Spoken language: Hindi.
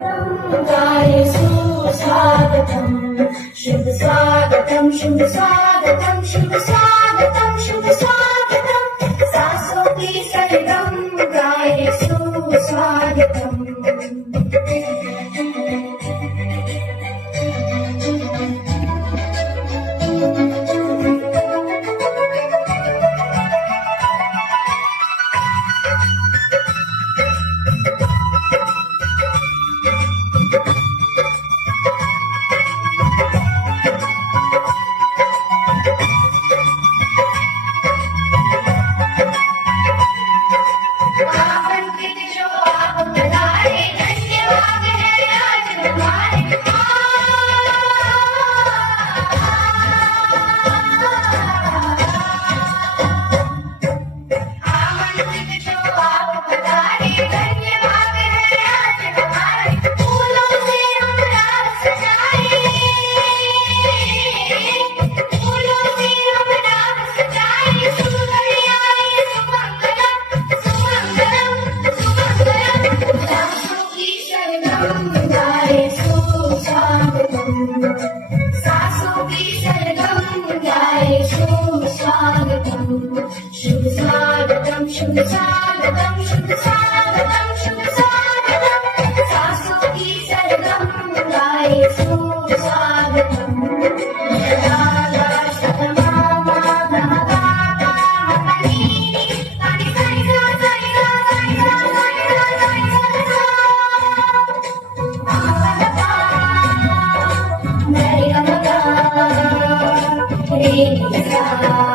गाये सुस्वागतम् शुभ स्वागतम् शुभ स्वागतम् शुभ स्वागतम् शुभ स्वागतम् सासों की सरगम गाये सुस्वागतम् शुभ स्वागतम् शुभ स्वागतम् शुभ स्वागतम् शुभ स्वागतम् सासों की सरगम गाये सुस्वागतम् दादा सतमा मामा दादा मनी तानी तानी सा तानी सा तानी सा तानी सा तानी सा मेरी गंगा रे सा